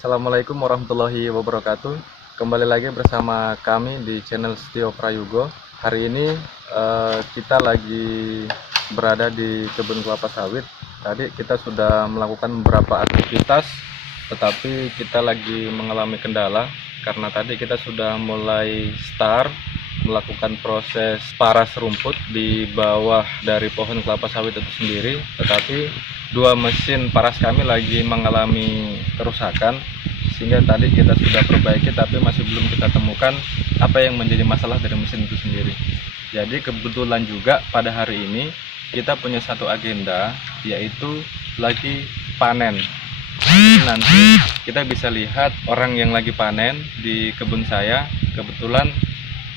Assalamualaikum warahmatullahi wabarakatuh. Kembali lagi bersama kami di channel Setio Prayogo. Hari ini kita lagi berada di kebun kelapa sawit. Tadi kita sudah melakukan beberapa aktivitas, tetapi kita lagi mengalami kendala karena tadi kita sudah mulai start melakukan proses paras rumput di bawah dari pohon kelapa sawit itu sendiri, tetapi dua mesin paras kami lagi mengalami kerusakan, sehingga tadi kita sudah perbaiki tapi masih belum kita temukan apa yang menjadi masalah dari mesin itu sendiri. Jadi kebetulan juga pada hari ini kita punya satu agenda, yaitu lagi panen. Jadi nanti kita bisa lihat orang yang lagi panen di kebun saya. Kebetulan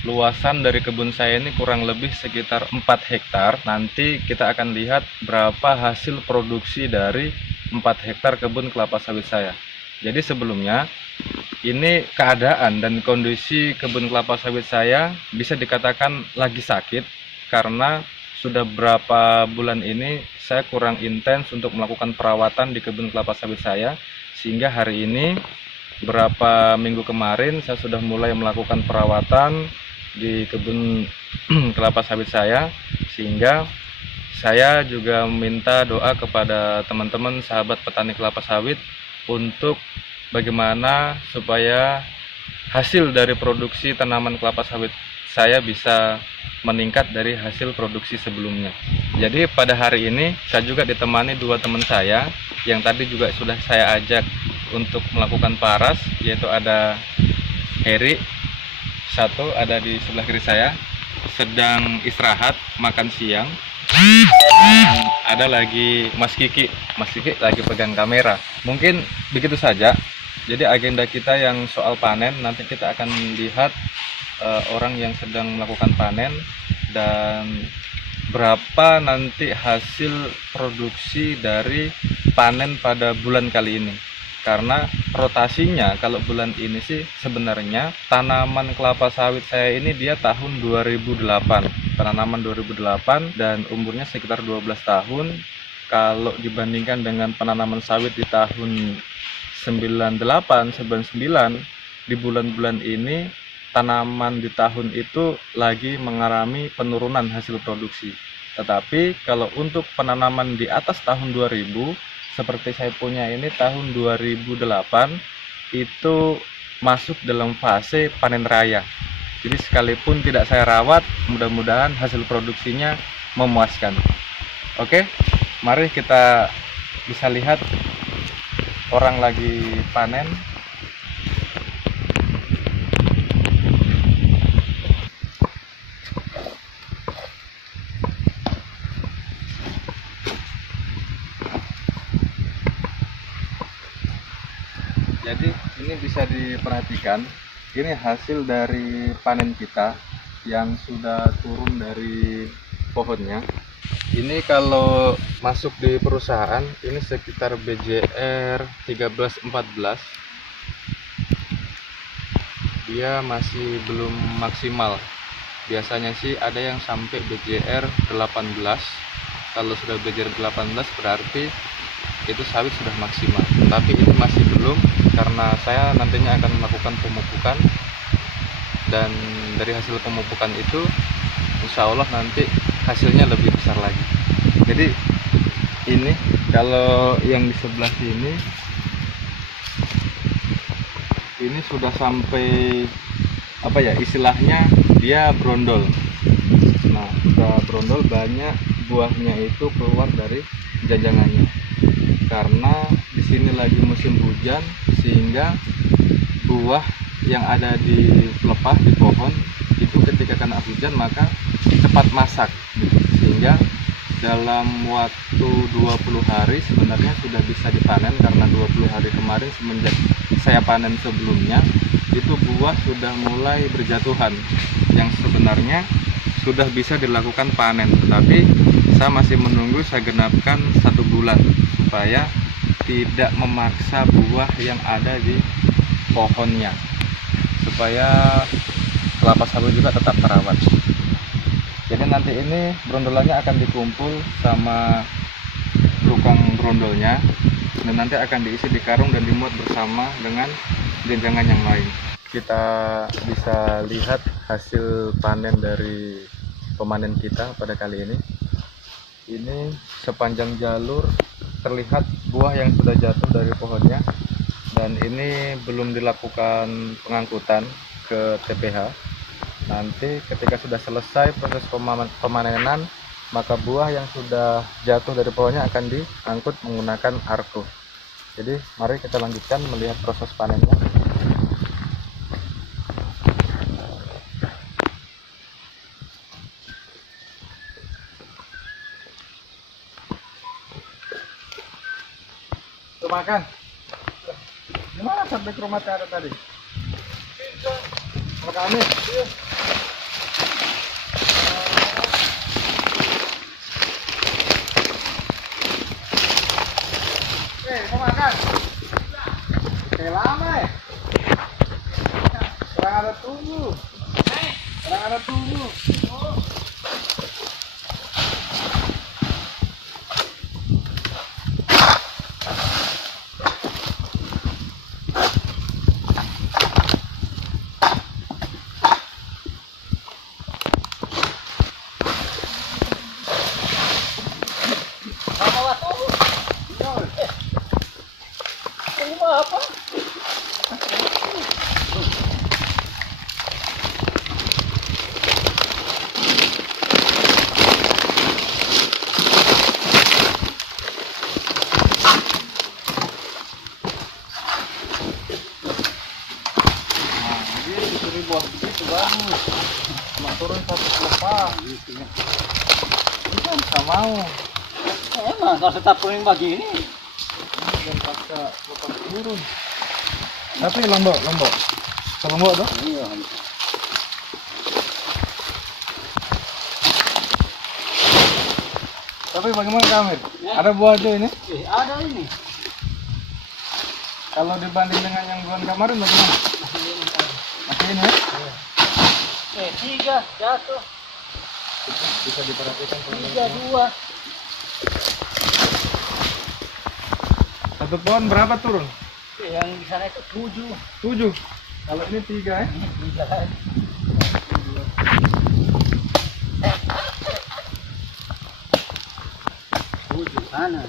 luasan dari kebun saya ini kurang lebih sekitar 4 hektar. Nanti kita akan lihat berapa hasil produksi dari 4 hektar kebun kelapa sawit saya. Jadi sebelumnya, ini keadaan dan kondisi kebun kelapa sawit saya bisa dikatakan lagi sakit karena sudah berapa bulan ini saya kurang intens untuk melakukan perawatan di kebun kelapa sawit saya, sehingga hari ini beberapa minggu kemarin saya sudah mulai melakukan perawatan di kebun kelapa sawit saya, sehingga saya juga meminta doa kepada teman-teman sahabat petani kelapa sawit untuk bagaimana supaya hasil dari produksi tanaman kelapa sawit saya bisa meningkat dari hasil produksi sebelumnya. Jadi pada hari ini saya juga ditemani dua teman saya yang tadi juga sudah saya ajak untuk melakukan paras, yaitu ada Heri, satu ada di sebelah kiri saya sedang istirahat makan siang, dan ada lagi Mas Kiki lagi pegang kamera. Mungkin begitu saja. Jadi agenda kita yang soal panen, nanti kita akan lihat orang yang sedang melakukan panen dan berapa nanti hasil produksi dari panen pada bulan kali ini. Karena rotasinya kalau bulan ini sih sebenarnya tanaman kelapa sawit saya ini dia tahun 2008, penanaman 2008 dan umurnya sekitar 12 tahun. Kalau dibandingkan dengan penanaman sawit di tahun 98, 99, di bulan-bulan ini tanaman di tahun itu lagi mengalami penurunan hasil produksi. Tetapi kalau untuk penanaman di atas tahun 2000, seperti saya punya ini tahun 2008, itu masuk dalam fase panen raya. Jadi sekalipun tidak saya rawat, mudah-mudahan hasil produksinya memuaskan. Oke, mari kita bisa lihat orang lagi panen. Jadi ini bisa diperhatikan, ini hasil dari panen kita yang sudah turun dari pohonnya. Ini kalau masuk di perusahaan ini sekitar BJR 13-14, dia masih belum maksimal. Biasanya sih ada yang sampai BJR 18. Kalau sudah BJR 18 berarti itu sawit sudah maksimal, tapi ini masih belum karena saya nantinya akan melakukan pemupukan, dan dari hasil pemupukan itu insya Allah nanti hasilnya lebih besar lagi. Jadi ini kalau yang di sebelah sini ini sudah sampai apa ya istilahnya, dia brondol. Nah sudah brondol, banyak buahnya itu keluar dari jajangannya karena di sini lagi musim hujan, sehingga buah yang ada di pelepah di pohon itu ketika kena hujan maka cepat masak, sehingga dalam waktu 20 hari sebenarnya sudah bisa dipanen. Karena 20 hari kemarin semenjak saya panen sebelumnya itu buah sudah mulai berjatuhan yang sebenarnya sudah bisa dilakukan panen, tetapi saya masih menunggu saya genapkan 1 bulan supaya tidak memaksa buah yang ada di pohonnya, supaya kelapa sawit juga tetap terawat. Jadi nanti ini brondolannya akan dikumpul sama tukang brondolnya, dan nanti akan diisi di karung dan dimuat bersama dengan jenjangan yang lain. Kita bisa lihat hasil panen dari pemanen kita pada kali ini. Ini sepanjang jalur terlihat buah yang sudah jatuh dari pohonnya, dan ini belum dilakukan pengangkutan ke TPH. Nanti ketika sudah selesai proses pemanenan, maka buah yang sudah jatuh dari pohonnya akan diangkut menggunakan arko. Jadi mari kita lanjutkan melihat proses panennya. Tuh makan. Gimana sampai ke rumah Tiara tadi? Sama kami. Mau makan? Oke, lama ya? Kurang ada tunggu. Kurang ada tunggu. Apa? Buah begitu bagus, cuma turun satu pelepah gitu ya. Ini kan nggak mau. Emang kalau tetap kuning begini, Dan paksa lepas turun. Tapi lombok. Lombok dong. iya. Tapi bagaimana Kamil? Ada buah aja ini? Ada ini. Kalau dibanding dengan yang bulan kemarin bagaimana? Masih ini ya? Tiga jatuh, Bisa diperhatikan. dua. Satu pohon berapa turun? Yang di sana itu 7. 7. Kalau ini 3 ya? Tiga. Tujuh sana.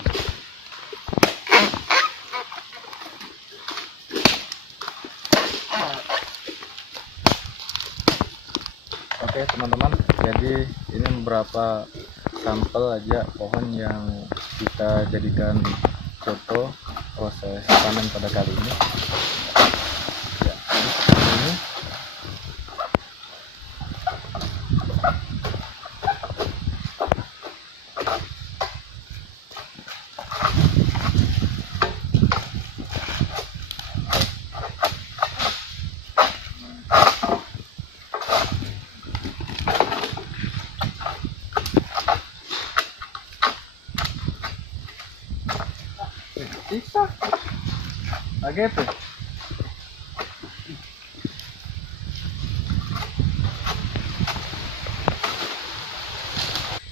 Oke teman-teman, jadi ini beberapa sampel aja pohon yang kita jadikan foto proses panen pada kali ini. Ya, jadi seperti ini. Bisa. Kaget tuh.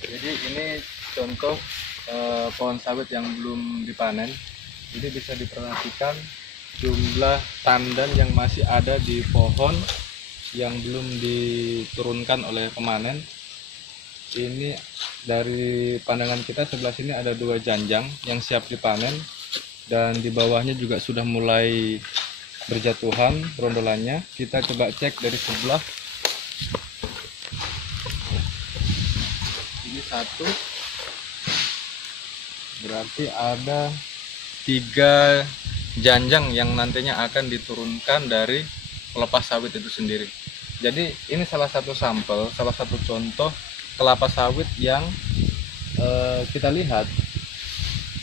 Jadi ini contoh pohon sawit yang belum dipanen. Ini bisa diperhatikan jumlah tandan yang masih ada di pohon yang belum diturunkan oleh pemanen. Ini dari pandangan kita sebelah sini ada 2 janjang yang siap dipanen, dan di bawahnya juga sudah mulai berjatuhan rondolannya. Kita coba cek dari sebelah. Ini 1, berarti ada 3 janjang yang nantinya akan diturunkan dari pelepas sawit itu sendiri. Jadi ini salah satu sampel, salah satu contoh kelapa sawit yang kita lihat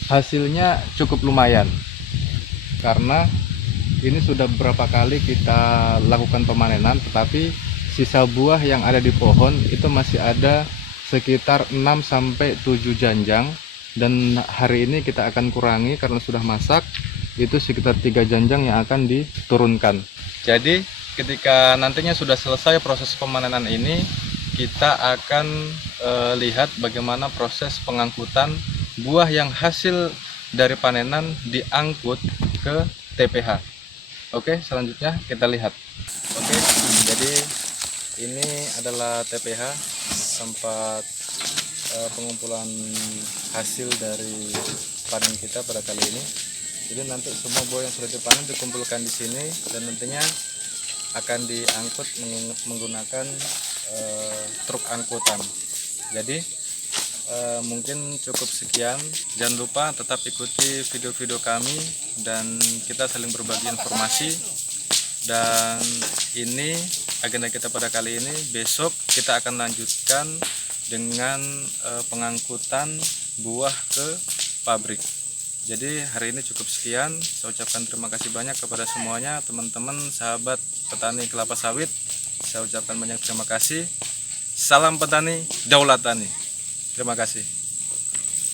hasilnya cukup lumayan, karena ini sudah beberapa kali kita lakukan pemanenan, tetapi sisa buah yang ada di pohon itu masih ada sekitar 6-7 janjang, dan hari ini kita akan kurangi karena sudah masak, itu sekitar 3 janjang yang akan diturunkan. Jadi ketika nantinya sudah selesai proses pemanenan ini, kita akan lihat bagaimana proses pengangkutan buah yang hasil dari panenan diangkut ke TPH. Oke, selanjutnya kita lihat. Oke, jadi ini adalah TPH, tempat pengumpulan hasil dari panen kita pada kali ini. Jadi nanti semua buah yang sudah dipanen dikumpulkan di sini dan nantinya akan diangkut menggunakan truk angkutan. Jadi mungkin cukup sekian. Jangan lupa tetap ikuti video-video kami dan kita saling berbagi informasi. Dan ini agenda kita pada kali ini. Besok kita akan lanjutkan dengan pengangkutan buah ke pabrik. Jadi hari ini cukup sekian. Saya ucapkan terima kasih banyak kepada semuanya, teman-teman, sahabat petani kelapa sawit. Saya ucapkan banyak terima kasih. Salam petani, daulat tani. Terima kasih.